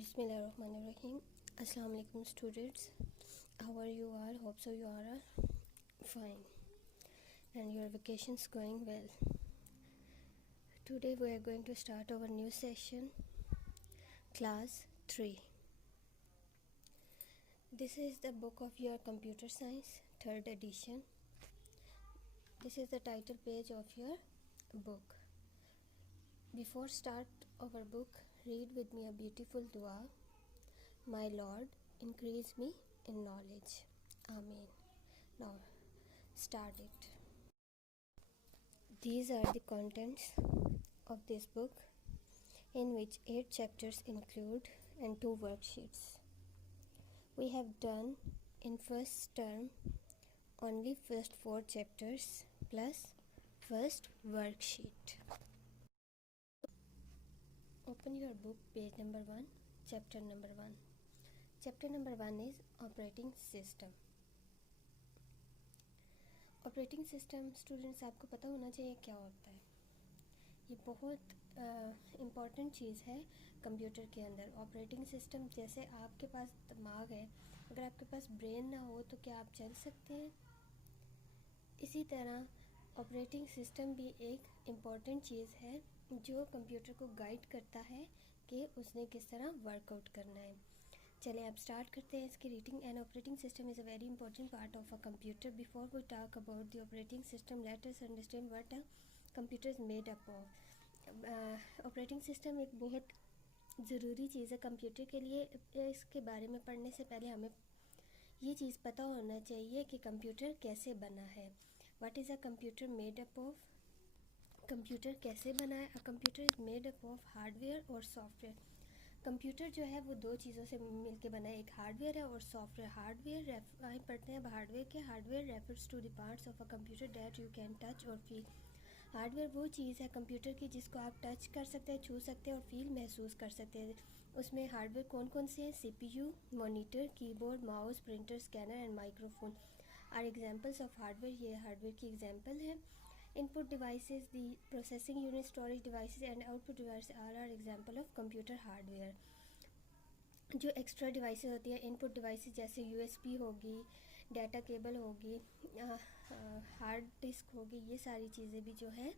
Bismillahirrahmanirrahim. Assalamu alaikum students. How are you all? Hope so you are all fine and your vacations going well. Today we are going to start our new session, class 3. This is the book of your computer science, 3rd edition. This is the title page of your book. Before start our book, read with me a beautiful dua. My Lord, increase me in knowledge. Amen. Now, start it. These are the contents of this book, in which 8 chapters include and 2 worksheets. We have done in first term only first 4 chapters plus first worksheet. Open your book, page number 1, chapter number 1. Chapter number 1 is operating system. Operating system students आपको पता होना चाहिए क्या होता है. ये बहुत important चीज़ है कंप्यूटर के अंदर. ऑपरेटिंग सिस्टम जैसे आपके पास दिमाग है, अगर आपके पास ब्रेन ना हो तो क्या आप चल सकते हैं? इसी तरह ऑपरेटिंग सिस्टम भी एक इम्पॉर्टेंट चीज़ है जो कंप्यूटर को गाइड करता है कि उसने किस तरह वर्कआउट करना है. चलिए अब स्टार्ट करते हैं इसकी reading. An operating system is a very important part of a computer. Before we talk about the operating system, let us understand what a computer is made up of. Operating system एक बहुत ज़रूरी चीज़ है computer के लिए. इसके बारे में पढ़ने से पहले हमें ये चीज़ पता होना चाहिए कि कंप्यूटर कैसे बना है. What is a computer made up of? Computer कैसे बना है? अ computer is made up of hardware और सॉफ्टवेयर. कंप्यूटर जो है वो 2 चीज़ों से मिलके बना है, एक हार्डवेयर है और सॉफ्टवेयर. हार्डवेयर हम पढ़ते हैं अब हार्डवेयर के. Hardware refers to the parts of a computer that you can touch और फील. हार्डवेयर वो चीज़ है कंप्यूटर की जिसको आप टच कर सकते हैं, छू सकते हैं और फील महसूस कर सकते हैं. उसमें हार्डवेयर कौन कौन से हैं? CPU, monitor, keyboard, mouse, printer, scanner and microphone are examples of hardware. ये हार्डवेयर की एग्जाम्पल है. Input devices, the processing unit, storage devices and output devices all are example of computer hardware. जो extra devices होती है, input devices जैसे USB होगी, data cable होगी, hard disk होगी, ये सारी चीज़ें भी जो है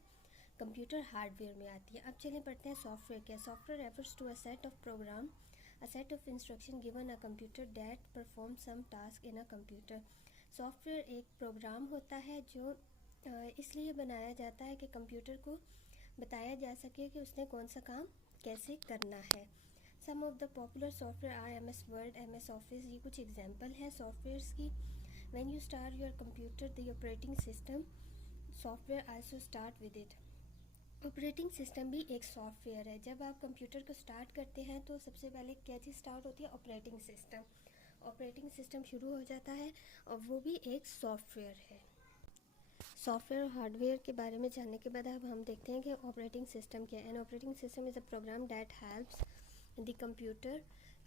कंप्यूटर हार्डवेयर में आती है. अब चलिए पढ़ते हैं सॉफ्टवेयर क्या. Software refers to a set of program, a set of instruction given a computer that perform some task in a computer. Software एक प्रोग्राम होता है जो इसलिए बनाया जाता है कि कंप्यूटर को बताया जा सके कि उसने कौन सा काम कैसे करना है. Some of the popular software are MS word, MS office. ये कुछ एग्जांपल है सॉफ्टवेयर्स की. When you start your computer the operating system software also start with it. Operating system भी एक सॉफ्टवेयर है. जब आप कंप्यूटर को स्टार्ट करते हैं तो सबसे पहले क्या चीज़ स्टार्ट होती है? Operating system. ऑपरेटिंग सिस्टम शुरू हो जाता है और वो भी एक सॉफ्टवेयर है. सॉफ्टवेयर और हार्डवेयर के बारे में जानने के बाद अब हम देखते हैं कि ऑपरेटिंग सिस्टम क्या है. An operating system is a program that helps the computer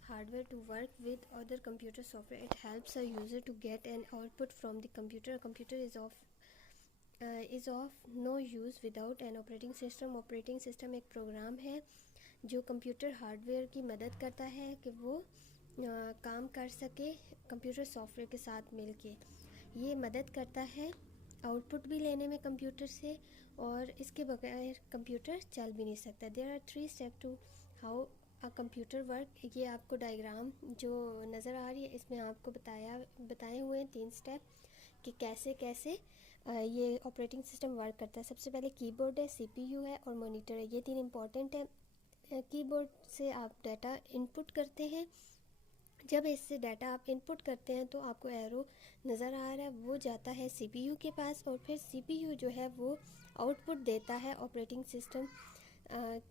hardware to work with other computer software. It helps a user to get an output from the computer. Computer is of no use without an operating system. Operating system एक program है जो computer hardware की मदद करता है कि वो काम कर सके कंप्यूटर सॉफ्टवेयर के साथ मिलके. ये मदद करता है आउटपुट भी लेने में कंप्यूटर से, और इसके बगैर कंप्यूटर चल भी नहीं सकता. There are 3 step to how a computer work. ये आपको डायग्राम जो नज़र आ रही है इसमें आपको बताए हुए हैं 3 स्टेप कि कैसे कैसे ये ऑपरेटिंग सिस्टम वर्क करता है. सबसे पहले कीबोर्ड है, CPU है और मॉनिटर है. ये 3 इंपॉर्टेंट है. कीबोर्ड से आप डाटा इनपुट करते हैं. जब इससे डाटा आप इनपुट करते हैं तो आपको एरो नज़र आ रहा है, वो जाता है CPU के पास और फिर CPU जो है वो आउटपुट देता है ऑपरेटिंग सिस्टम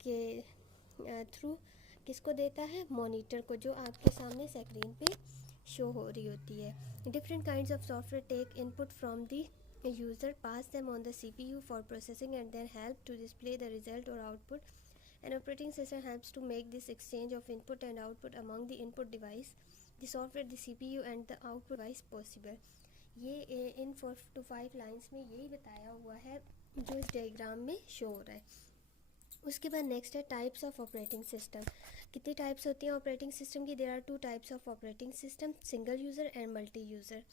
के थ्रू. किसको देता है? मॉनिटर को, जो आपके सामने स्क्रीन पे शो हो रही होती है. Different kinds of software take input from the user, pass them on the CPU for processing and then help to display the result और output. An operating system helps to make this exchange of input and output among the input device, the software, the CPU and the output device possible. ये इन 4 to 5 lines में यही बताया हुआ है जो इस diagram में शो हो रहा है. उसके बाद नेक्स्ट है टाइप्स ऑफ ऑपरेटिंग सिस्टम। कितनी टाइप्स होती हैं ऑपरेटिंग सिस्टम की? There are 2 types of operating system, single user and multi user.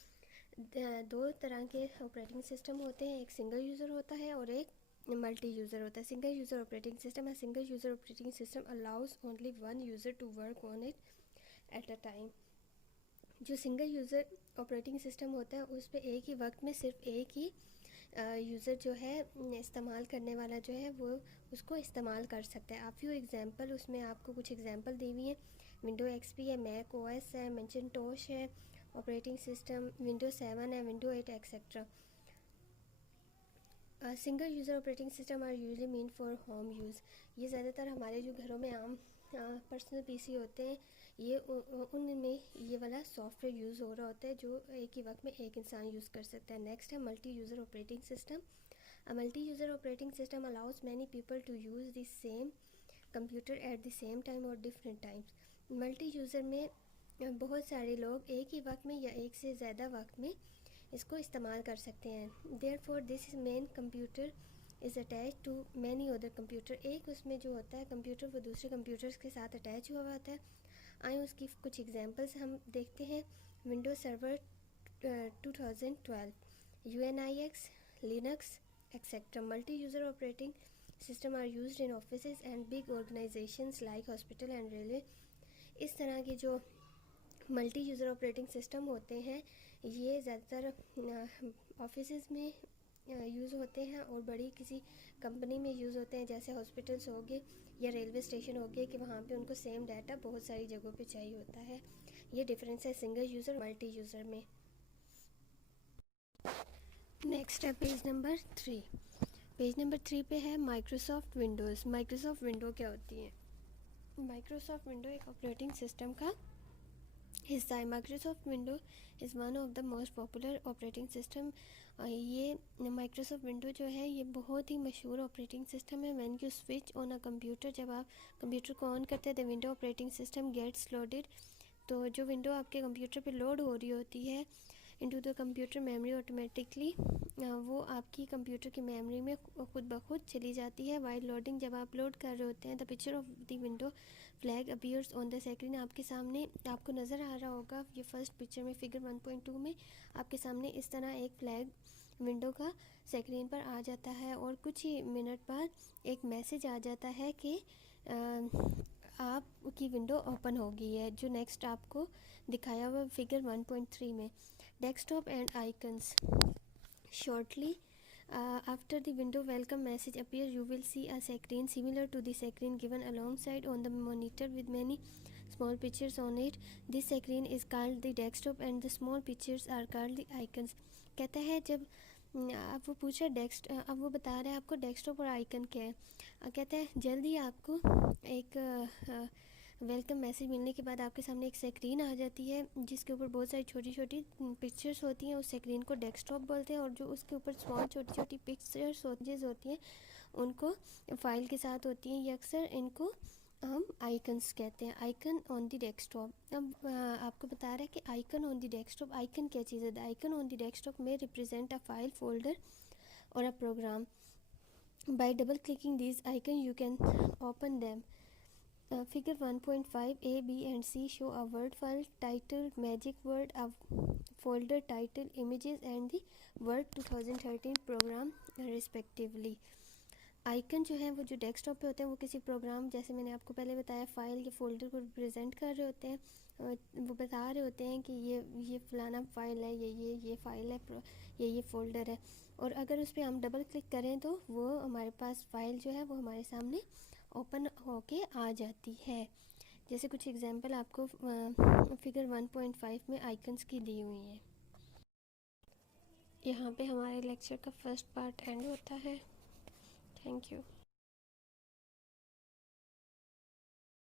2 तरह के ऑपरेटिंग सिस्टम होते हैं, एक सिंगल यूज़र होता है और एक मल्टी यूज़र होता है। सिंगल यूज़र ऑपरेटिंग सिस्टम है, single user operating system allows only one user to work on it at a time. जो सिंगल यूज़र ऑपरेटिंग सिस्टम होता है उस पर एक ही वक्त में सिर्फ एक ही यूज़र जो है इस्तेमाल करने वाला जो है वो उसको इस्तेमाल कर सकता है। आप फ्यू एग्जांपल, उसमें आपको कुछ एग्जांपल दी हुई है। विंडो एक्सपी है, मैक ओएस है, मैकिन्टोश है, ऑपरेटिंग सिस्टम विंडो 7 है, window 8 etcetera. Single user operating system are usually mean for home use. ये ज़्यादातर हमारे जो घरों में आम पर्सनल पीसी होते हैं ये उनमें ये वाला सॉफ्टवेयर यूज़ हो रहा होता है जो एक ही वक्त में एक इंसान यूज़ कर सकता है। नेक्स्ट है multi user operating system. A multi user operating system allows many people to use the same computer at the same time और डिफरेंट टाइम्स। मल्टी यूज़र में बहुत सारे लोग एक ही वक्त में या एक से ज़्यादा वक्त में इसको इस्तेमाल कर सकते हैं। Therefore this main computer is attach to many other computer. एक उसमें जो होता है कंप्यूटर वो दूसरे कंप्यूटर्स के साथ अटैच हुआ होता है। आए उसकी कुछ एग्जांपल्स हम देखते हैं। Windows server 2012, UNIX, Linux etcetera. Multi user operating system are used in offices and big organisations like hospital and railway. इस तरह के जो मल्टी यूज़र ऑपरेटिंग सिस्टम होते हैं ये ज़्यादातर ऑफिसेज में यूज़ होते हैं और बड़ी किसी कंपनी में यूज़ होते हैं, जैसे हॉस्पिटल्स हो गए या रेलवे स्टेशन हो गए, कि वहाँ पे उनको सेम डाटा बहुत सारी जगहों पे चाहिए होता है। ये डिफरेंस है सिंगल यूज़र मल्टी यूज़र में। नेक्स्ट है पेज नंबर 3। पेज नंबर 3 पे है माइक्रोसॉफ्ट विंडोज़। माइक्रोसॉफ्ट विंडो क्या होती है? माइक्रोसॉफ्ट विंडो एक ऑपरेटिंग सिस्टम का हिस्सा है। Microsoft window is one of the most popular operating system. ये माइक्रोसॉफ्ट विंडो जो है ये बहुत ही मशहूर ऑपरेटिंग सिस्टम है। When you switch on a computer, जब आप कंप्यूटर को ऑन करते हैं the window operating system gets loaded. तो जो विंडो आपके कंप्यूटर पे लोड हो रही होती है into the computer memory automatically, वो आपकी कंप्यूटर की मेमोरी में खुद ब खुद चली जाती है। वाइल लोडिंग, जब आप लोड कर रहे होते हैं the picture of the window flag appears on the screen. आपके सामने आपको नज़र आ रहा होगा ये फर्स्ट पिक्चर में फिगर 1.2 में आपके सामने इस तरह एक फ्लैग विंडो का स्क्रीन पर आ जाता है और कुछ ही मिनट बाद एक मैसेज आ जाता है कि आपकी विंडो ओपन हो गई है, जो नेक्स्ट आपको दिखाया हुआ फिगर 1.3 में। Desktop and icons shortly after the window welcome message appears, you will see a screen similar to the screen given alongside on the monitor with many small pictures on it. This screen is called the desktop and the small pictures are called the icons. कहता है जब अब वो पूछ रहा है अब वो बता रहा है आपको डेस्कटॉप और आइकन क्या है। कहता है जल्दी आपको एक वेलकम मैसेज मिलने के बाद आपके सामने एक स्क्रीन आ जाती है जिसके ऊपर बहुत सारी छोटी छोटी पिक्चर्स होती हैं। उस स्क्रीन को डेस्कटॉप बोलते हैं और जो उसके ऊपर स्मॉल छोटी छोटी पिक्चर्स होती हैं उनको फाइल के साथ होती हैं। ये अक्सर इनको हम आइकन्स कहते हैं। आइकन ऑन द डेस्कटॉप, अब आपको बता रहा है कि icon on the desktop, icon क्या चीज़ है? The icon on the desktop में रिप्रेजेंट अ फाइल, फोल्डर और a program. By double clicking this icon you can open them. Figure 1.5 A, B and C show a word file titled Magic Word, a folder titled Images and the Word 2013 program respectively. Icon जो है वो जो desktop पे होते हैं वो किसी programme, जैसे मैंने आपको पहले बताया, फाइल या फोल्डर को रिप्रेजेंट कर रहे होते हैं। वो बता रहे होते हैं कि ये फलाना फाइल है, ये फाइल है, ये फोल्डर है। और अगर उस पर हम डबल क्लिक करें तो वो हमारे पास फाइल जो है वो हमारे सामने ओपन होके आ जाती है। जैसे कुछ एग्जांपल आपको फिगर 1.5 में आइकन्स की दी हुई हैं। यहाँ पे हमारे लेक्चर का फर्स्ट पार्ट एंड होता है। Thank you.